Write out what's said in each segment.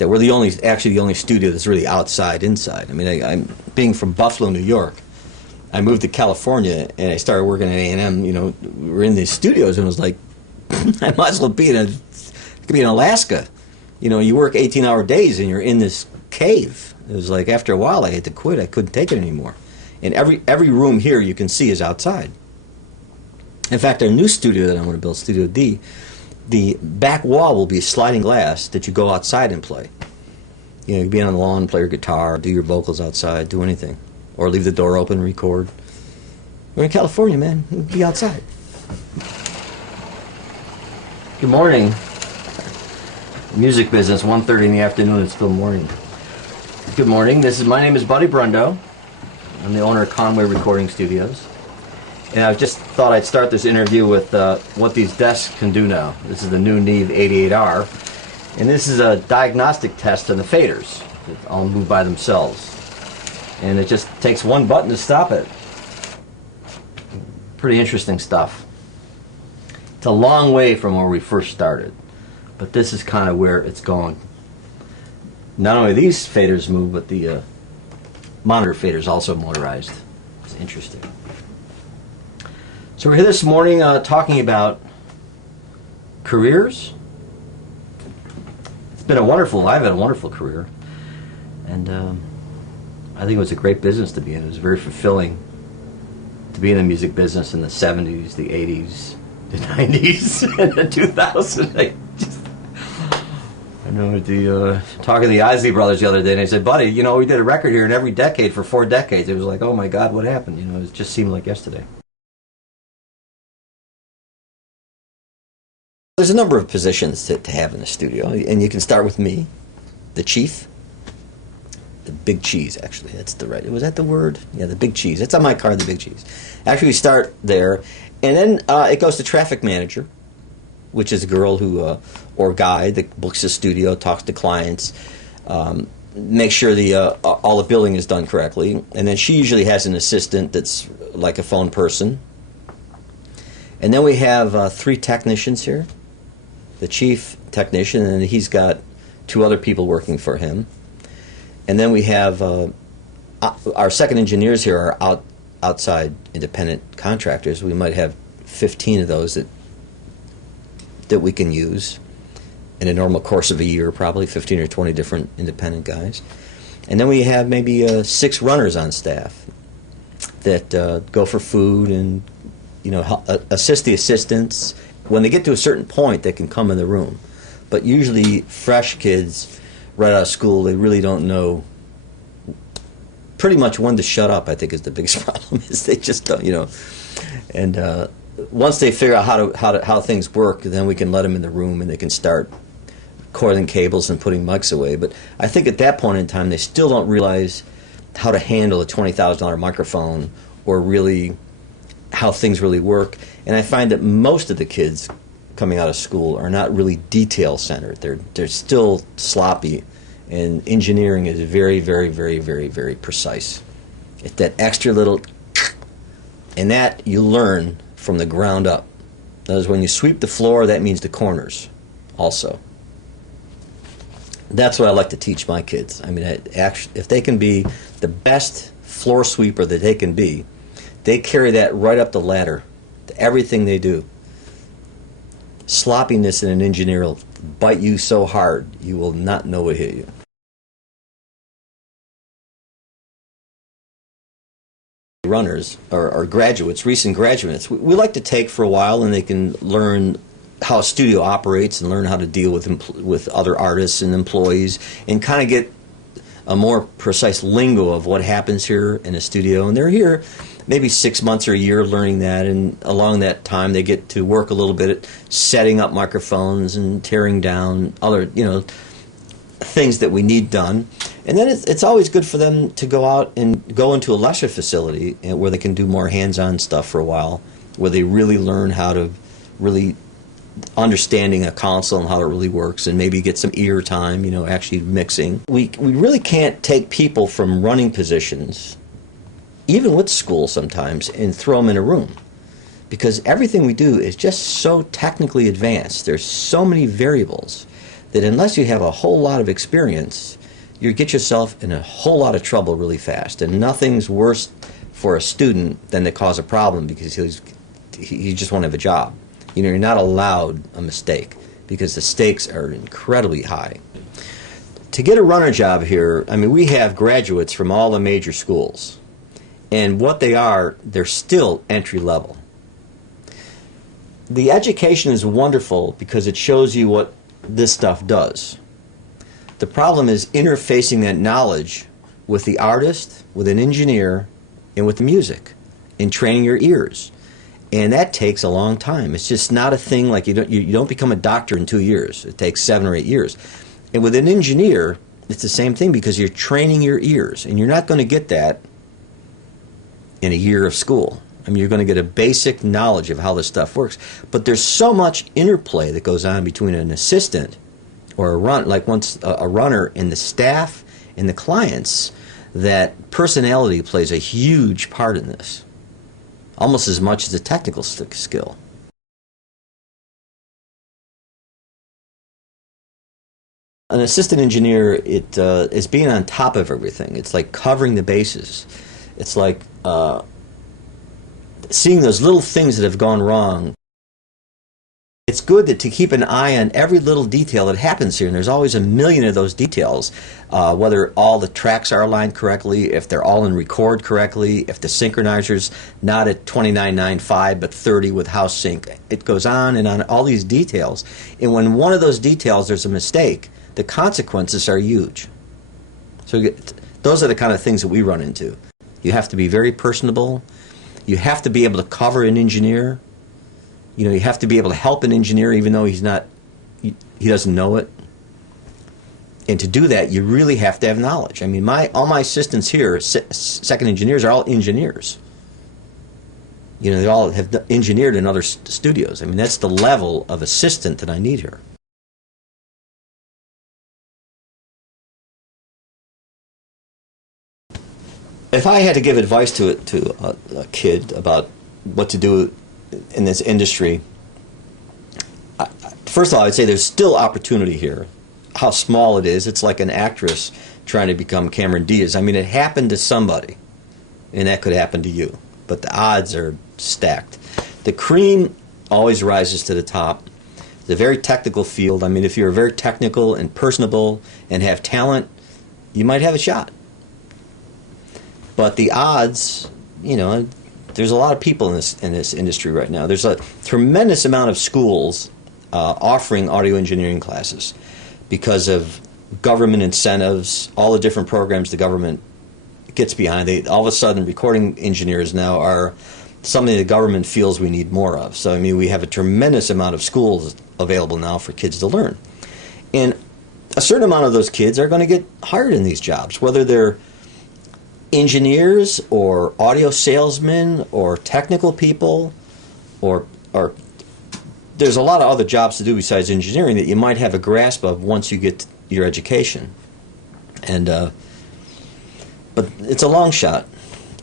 that. We're actually the only studio that's really outside, inside. I mean, I'm being from Buffalo, New York. I moved to California and I started working at A&M. You know, we were in these studios and it was like, I might as well be could be in Alaska. You know, you work 18-hour days and you're in this cave. It was like after a while I had to quit. I couldn't take it anymore. And every room here you can see is outside. In fact, our new studio that I'm going to build, Studio D, the back wall will be sliding glass that you go outside and play. You know, you can be on the lawn, play your guitar, do your vocals outside, do anything. Or leave the door open and record. We're in California, man. We'll be outside. Good morning. Music business, 1:30 in the afternoon, it's still morning. Good morning. My name is Buddy Brundo. I'm the owner of Conway Recording Studios. And I just thought I'd start this interview with what these desks can do now. This is the new Neve 88R. And this is a diagnostic test on the faders that all move by themselves. And it just takes one button to stop it. Pretty interesting stuff. It's a long way from where we first started, but this is kind of where it's going. Not only these faders move, but the monitor faders also motorized. It's interesting. So we're here this morning talking about careers. It's been I've had a wonderful career, and I think it was a great business to be in. It was very fulfilling to be in the music business in the 70s, the 80s, the 90s, and the 2000s. I know talking to the Isley Brothers the other day, and they said, Buddy, you know, we did a record here in every decade for 4 decades. It was like, oh my God, what happened? You know, it just seemed like yesterday. There's a number of positions to have in the studio, and you can start with me, the chief. The big cheese, actually. That's the right. Was that the word? Yeah, the big cheese. It's on my card, the big cheese. Actually, we start there, and then it goes to traffic manager, which is a girl who, or guy that books the studio, talks to clients, makes sure all the billing is done correctly, and then she usually has an assistant that's like a phone person. And then we have 3 technicians here. The chief technician, and he's got 2 other people working for him. And then we have our second engineers here are outside independent contractors. We might have 15 of those that we can use in a normal course of a year, probably 15 or 20 different independent guys. And then we have maybe 6 runners on staff that go for food and, you know, assist the assistants. When they get to a certain point, they can come in the room. But usually fresh kids right out of school, they really don't know pretty much when to shut up. I think is the biggest problem, is they just don't, you know. And once they figure out how things work, then we can let them in the room and they can start coiling cables and putting mics away. But I think at that point in time, they still don't realize how to handle a $20,000 microphone, or really how things really work. And I find that most of the kids coming out of school are not really detail centered. They're still sloppy, and engineering is very, very, very, very, very precise. It's that extra little, and that you learn from the ground up. That is, when you sweep the floor, that means the corners also. That's what I like to teach my kids. I mean, if they can be the best floor sweeper that they can be, they carry that right up the ladder to everything they do. Sloppiness in an engineer will bite you so hard you will not know what hit you. Runners or graduates, recent graduates, we like to take for a while, and they can learn how a studio operates and learn how to deal with other artists and employees, and kind of get a more precise lingo of what happens here in a studio. And they're here maybe 6 months or a year learning that, and along that time they get to work a little bit at setting up microphones and tearing down other, you know, things that we need done. And then it's always good for them to go out and go into a lesser facility where they can do more hands-on stuff for a while, where they really learn how to really understanding a console and how it really works, and maybe get some ear time, you know, actually mixing. We really can't take people from running positions, even with school sometimes, and throw them in a room, because everything we do is just so technically advanced. There's so many variables that unless you have a whole lot of experience, you get yourself in a whole lot of trouble really fast. And nothing's worse for a student than to cause a problem because he just won't have a job. You know, you're not allowed a mistake because the stakes are incredibly high. To get a runner job here, I mean, we have graduates from all the major schools. And what they are, they're still entry level. The education is wonderful because it shows you what this stuff does. The problem is interfacing that knowledge with the artist, with an engineer, and with the music, and training your ears. And that takes a long time. It's just not a thing like you don't become a doctor in 2 years. It takes 7 or 8 years. And with an engineer, it's the same thing because you're training your ears, and you're not going to get that in a year of school. I mean, you're going to get a basic knowledge of how this stuff works. But there's so much interplay that goes on between an assistant or a runner and the staff and the clients that personality plays a huge part in this, almost as much as the technical skill. An assistant engineer, it is being on top of everything. It's like covering the bases. It's like seeing those little things that have gone wrong. It's good to keep an eye on every little detail that happens here, and there's always a million of those details, whether all the tracks are aligned correctly, if they're all in record correctly, if the synchronizer's not at 29.95 but 30 with house sync. It goes on and on, all these details. And when one of those details there's a mistake, the consequences are huge. So those are the kind of things that we run into. You have to be very personable. You have to be able to cover an engineer. You know, you have to be able to help an engineer even though he doesn't know it. And to do that, you really have to have knowledge. I mean, all my assistants here, second engineers, are all engineers. You know, they all have engineered in other studios. I mean, that's the level of assistant that I need here. If I had to give advice to a kid about what to do in this industry, first of all, I'd say there's still opportunity here. How small it is, it's like an actress trying to become Cameron Diaz. I mean, it happened to somebody, and that could happen to you. But the odds are stacked. The cream always rises to the top. It's a very technical field. I mean, if you're very technical and personable and have talent, you might have a shot. But the odds, you know, there's a lot of people in this industry right now. There's a tremendous amount of schools offering audio engineering classes because of government incentives, all the different programs the government gets behind. All of a sudden, recording engineers now are something the government feels we need more of. So, I mean, we have a tremendous amount of schools available now for kids to learn. And a certain amount of those kids are going to get hired in these jobs, whether they're engineers or audio salesmen or technical people or there's a lot of other jobs to do besides engineering that you might have a grasp of once you get your education. And but it's a long shot,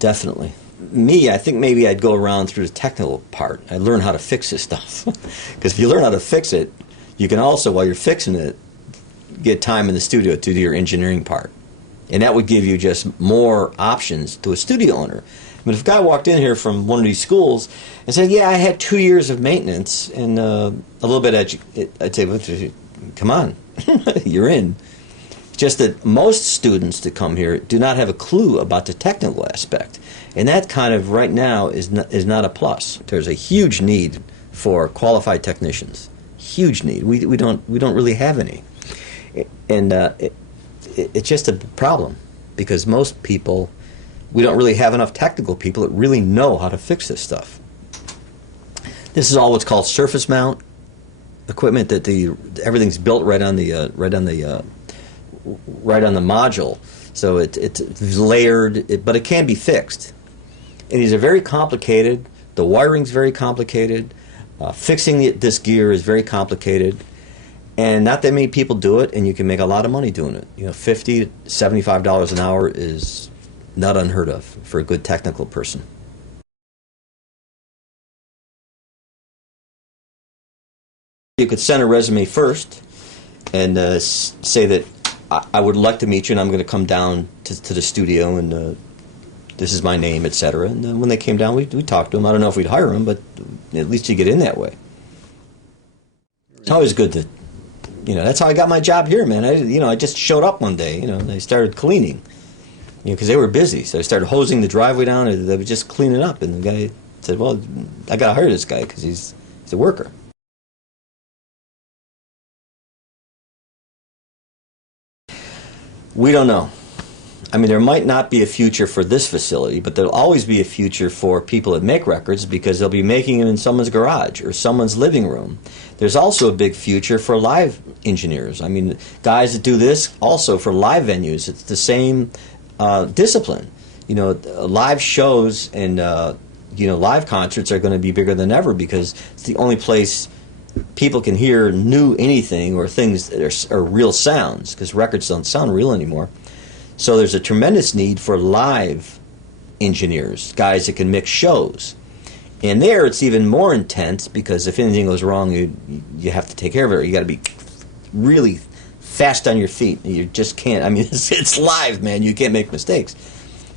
definitely. Me, I think maybe I'd go around through the technical part. I'd learn how to fix this stuff. Because if you learn how to fix it, you can also, while you're fixing it, get time in the studio to do your engineering part. And that would give you just more options to a studio owner. But if a guy walked in here from one of these schools and said, yeah, I had 2 years of maintenance and a little bit I'd say, well, come on, you're in. Just that most students that come here do not have a clue about the technical aspect. And that kind of right now is not a plus. There's a huge need for qualified technicians. Huge need. We don't really have any. And it's just a problem because most people, we don't really have enough technical people that really know how to fix this stuff. This is all what's called surface mount equipment that everything's built right on the module. So it's layered, but it can be fixed. And these are very complicated. The wiring's very complicated. Fixing this gear is very complicated. And not that many people do it, and you can make a lot of money doing it. You know, $50 to $75 an hour is not unheard of for a good technical person. You could send a resume first, and say that I would like to meet you, and I'm going to come down to the studio, and this is my name, etc. And when they came down, we talked to them. I don't know if we'd hire them, but at least you get in that way. It's always good to, that's how I got my job here, man. I just showed up one day, and I started cleaning, because they were busy. So I started hosing the driveway down, and they were just cleaning up. And the guy said, well, I got to hire this guy because he's a worker. We don't know. I mean, there might not be a future for this facility, but there'll always be a future for people that make records because they'll be making them in someone's garage or someone's living room. There's also a big future for live engineers. I mean, guys that do this also for live venues. It's the same discipline. Live shows and live concerts are going to be bigger than ever because it's the only place people can hear new anything or things that are real sounds, because records don't sound real anymore. So there's a tremendous need for live engineers, guys that can mix shows. And there it's even more intense because if anything goes wrong, you have to take care of it. You got to be really fast on your feet. You just can't. I mean, it's live, man. You can't make mistakes.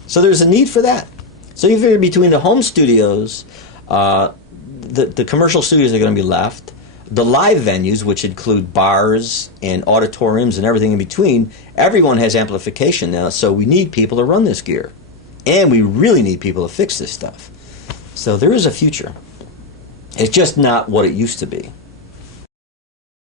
So there's a need for that. So you figure between the home studios, the commercial studios are going to be left. The live venues, which include bars and auditoriums and everything in between, everyone has amplification now, so we need people to run this gear. And we really need people to fix this stuff. So there is a future. It's just not what it used to be.